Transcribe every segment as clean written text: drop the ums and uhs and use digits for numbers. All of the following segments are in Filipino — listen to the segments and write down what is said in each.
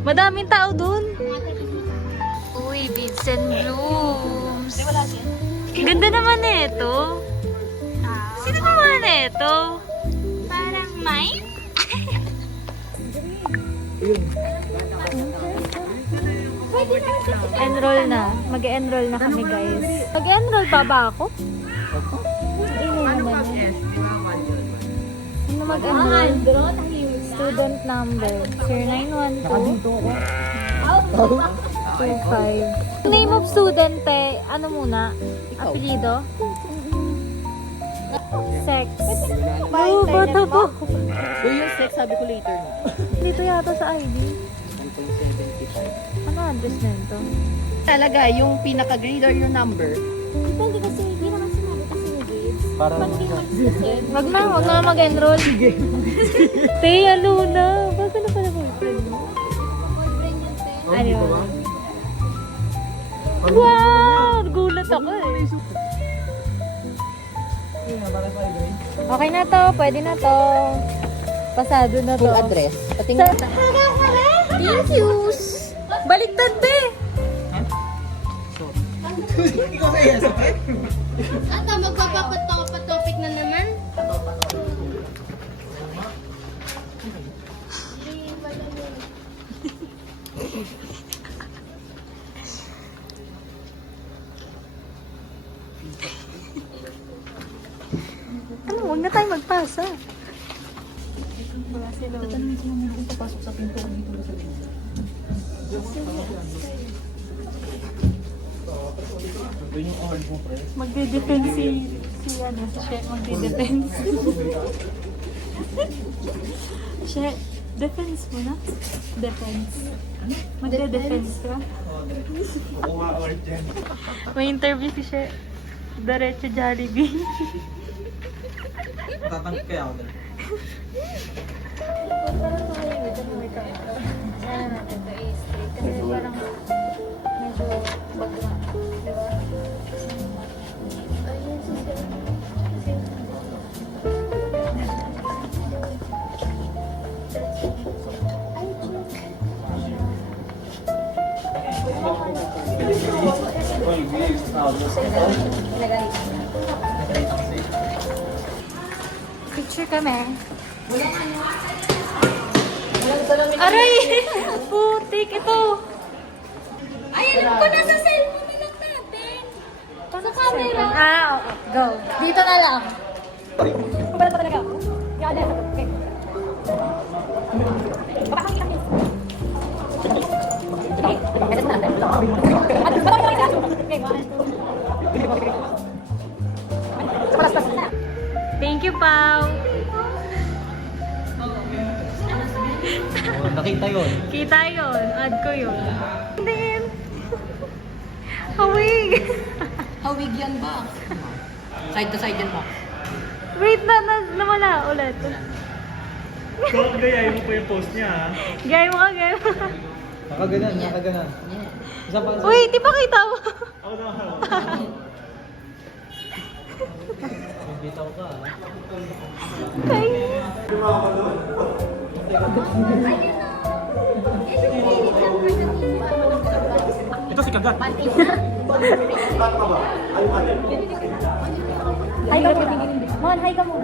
Madaming tao dun. Uy, Beads and Blooms. Ganda naman ito. Sino ba naman ito? Parang mine? Enroll na. Mag-enroll na kami, guys. Mag-enroll pa ba ako? Ano naman yun? Ano mag-enroll? Student number. 0912-0912-25. Name of student, te. Ano muna? Apelido? Sex. Oo, bata po. Uy, yung sex, sabi ko later na. Dito yata sa ID. 1.75. Ano address na ito? Talaga, yung pinaka-grade or yung number. Depende kasi, hindi naman sinabi kasi ni Gates. Para Wag na mag-enroll. Te, Aluna. Bago na pala boyfriend mo? Boyfriend yun, te. Ano? Wow! Gulat ako eh. Okay na to. Pwede na to. Pasado na to. Full address. Patingin. Thank yous. Baliktad, be. Ata, magpapatopic na naman. Ano, huwag na tayo magpasa. Tatanungin sila mo kung papasok sa pinto dito na sa pinto. Ito yung award mo, pre. Magde-defense si Chef. Magde-defense. Chef, defense mo na? Defense. Magde-defense ka? Kukuha award dyan. May interview si Chef. Diretso Jollibee. Tatanggap kaya ako dyan. Kasi parang medyo bagla. Diba? Picture kami. Aray! Putik ito! Ay, alam ko, nasa cellphone na lang natin. Sa camera. Oo. Go. Dito na lang. Pabala pa talaga ako. Yan, yan. Okay. Baka kang ilang Okay. Kasi na natin. At baka yung isa. Okay, 1, 2. Thank you, Pao. Nakita yun. Kita yun. Add ko yun. Then, hawig. Hawig yan ba? Side to side yan ba? Wait nawala ulit. Gayahin mo po yung post niya, ha? Gaya mo ka, gaya mo. Nakaganan, nakaganan. Isa pa. Uy, di ba kita mo? Ako na ako. Bitaw ka, ha? Ito si Kagat. Hi ka muna. Mon, hi ka muna.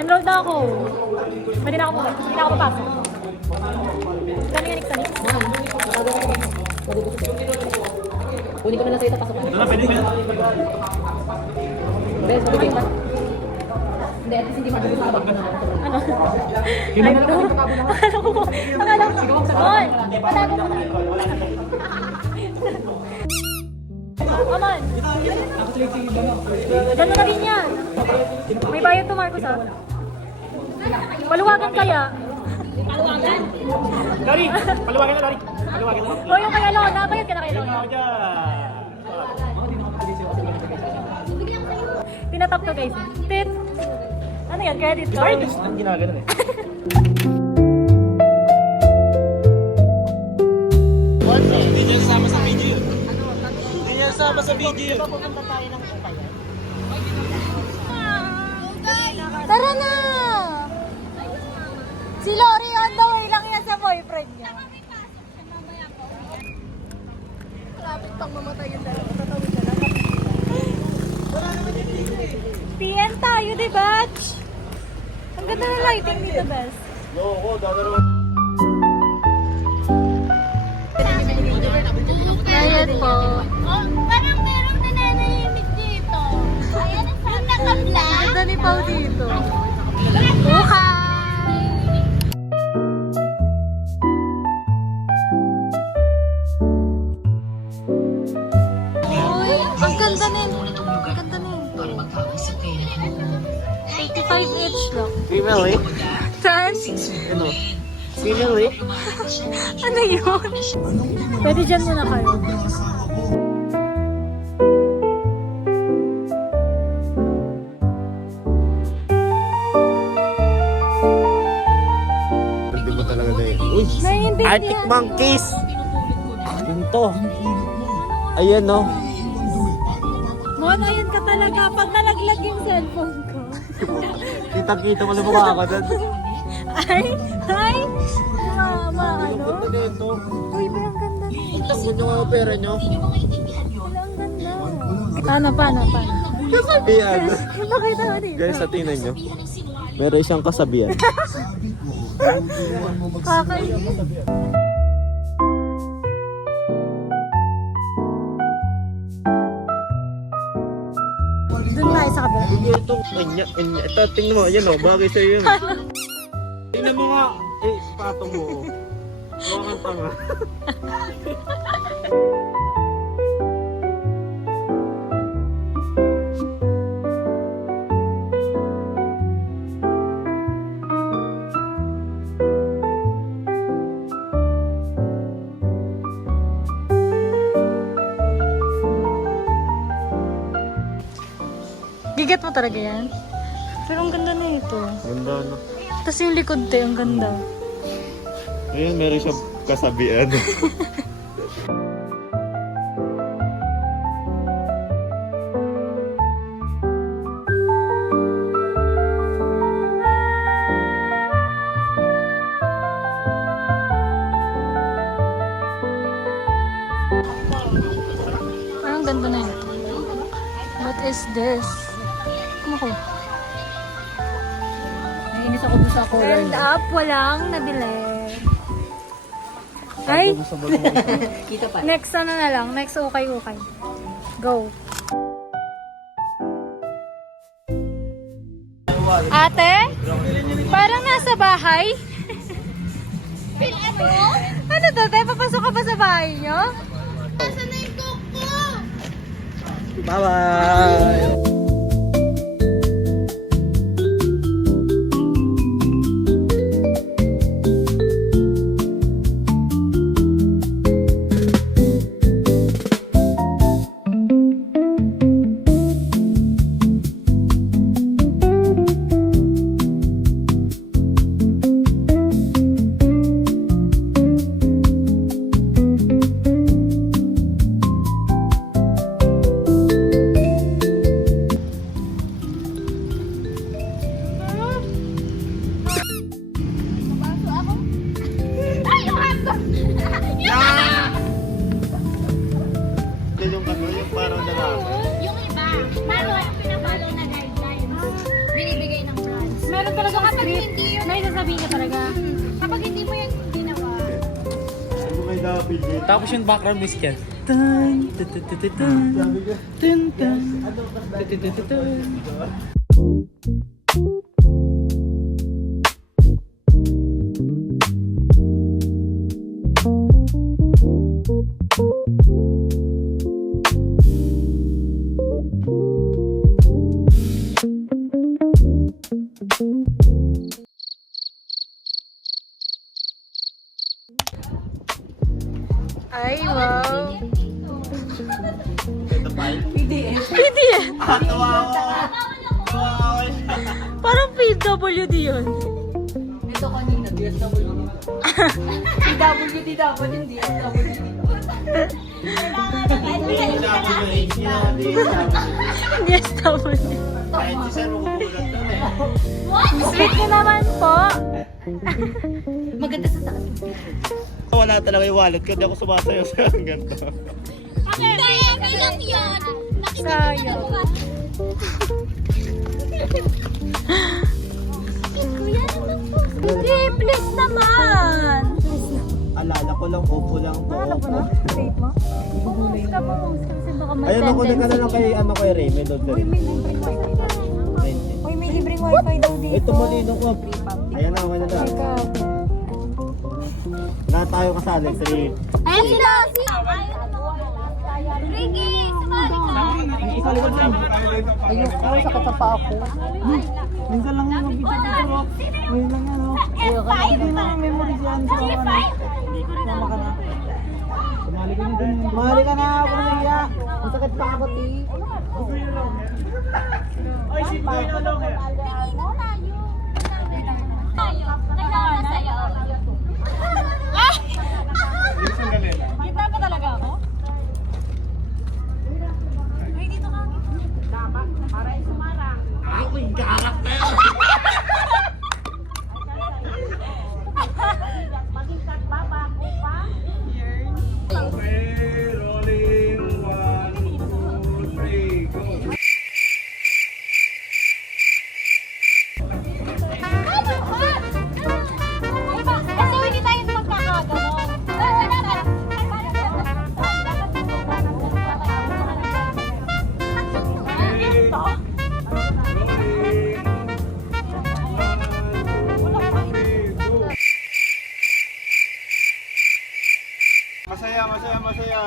Enrolled na ako. Pwede na ako muna. Hindi na ako papasok. Kani yan, Kani? Kunin ko na lang sa'yo, tapasok Ito na, pwede. Bes, mabigay ba? Hindi, at least hindi mabigay sa abang. Ano? Ay, bro. Akala ko. Mon, patago mo na. Aman. Gano'n na rin yan. May bayad to, Marcos, ha? Paluwagan kaya. Dari! Paluwagan na, Dari! Paluwagan na. O yung kaya Lona, bayad ka na kay Lona. Ako dyan! Tinatap ko, guys. Tit. Ano yan? Credit Gusto card? kayo, ang ginaganon eh. Hindi niya kasama sa video. Hindi niya kasama sa video. Tara na! Si Lori on the way lang boyfriend niya. Lapit pang mamatay yung dalawa. Tatawid na lang. PN tayo, di ba? Ang ganda ng lighting dito, best. Ayan po. Oh, parang meron na nanahimik dito. Ayan, yung nakabla. Ang ganda ni Pao dito. Buhay! Uy, ang ganda nin. Ang ganda nin. 85 each lang. Female eh? Saan? Ano? Female eh? Ano yun? Pwede dyan muna kayo. Hindi mo talaga na eh. Uy! Naiintindihan Arctic ko. monkeys! Yun to. Ayan no. Mon, ayun ka talaga. Pag nalaglag yung cellphone ko. Kita-kita mo na mukha ka doon. Ay! Ano? Punta na ito. Uy, ba ang ganda. Pagtakbo nyo ang pera nyo. Wala, ang ganda. Paano? Kasabihan. Ipakita mo dito. Guys, sa tingnan nyo. Meron siyang kasabihan. Kakayo. Doon tayo sa kabila. Ito, ito, tingnan mo. Yan o, bagay sa'yo yun. Tingnan mo nga. Eh, patong mo. Huwag kang tanga. Gigat mo talaga yan? Pero ang ganda na ito. Ganda no. Tapos yung likod te, ang ganda. Ayun, meron siyang kasabihan. Parang ganda na ito. What is this? Kumako. Nainis ako doon sa color Turned niya. up, walang nabili. Ay! Kita pa. Next ano na lang, next ukay-ukay. Go. Ate? Parang nasa bahay? Ano to, te? Papasok ka ba sa bahay nyo? Nasaan na yung kuko? Bye-bye! Ay, yung hotdog! Ito yung ano, yung parang dalawang. Yung iba, paano yung pinapollow na guidelines? Binibigay ng brands. Meron talaga Kapag script. hindi yun, May sasabihin ka talaga. kapag hindi mo yan ginawa, Ano may dapat yun? Tapos yung background music yan. Dun, dun, dun, dun, dun, dun. Dun, dun. Dun, dun, dun, dun, dun. Ay, wow. Ito pa yun. PDF. Tawa ako! Tawa ako! Parang PWD yun. Ito kanina, DSWD. DWD dapat, hindi DWD. Yes, tama. Kahit si Sir, magugulat doon eh. what? Sweet nyo naman po. Maganda sa taas. Wala talaga yung wallet ko. Di ako sumasayaw sa ganito. Hindi, bilang yun. Sayang. Kuya naman po. Hindi, please naman. Alala ko lang, upo lang po. Ano po na? Rate mo? Pumunta ka, pumunta kasi baka may Ayun, ako tendency. ka na lang kay ano kay Ray. May load ka rin. May libreng wifi daw. Uy, may libreng wifi daw dito. Ito mo dito ko. Ayan na, okay na lang. Lahat tayo kasali. 3. Ayun sila. Ricky, sumali ka. Isa likod lang. Ayoko, sakit sa pa ako. Minsan lang yung mag-isa dito. Ngayon lang yan. F5. Hindi na yung memory dyan. F5. Sumama ka na. Sumali ka na, Pamilya. Ang sakit pa ako, ti. Ay, si Boy na lang eh. Nagsasayaw. Kita pa talaga ako? Uy, dito ka. Rolling 1, 2, 3, go. Kasi hindi tayo magkakaganon. Masaya, masaya, masaya.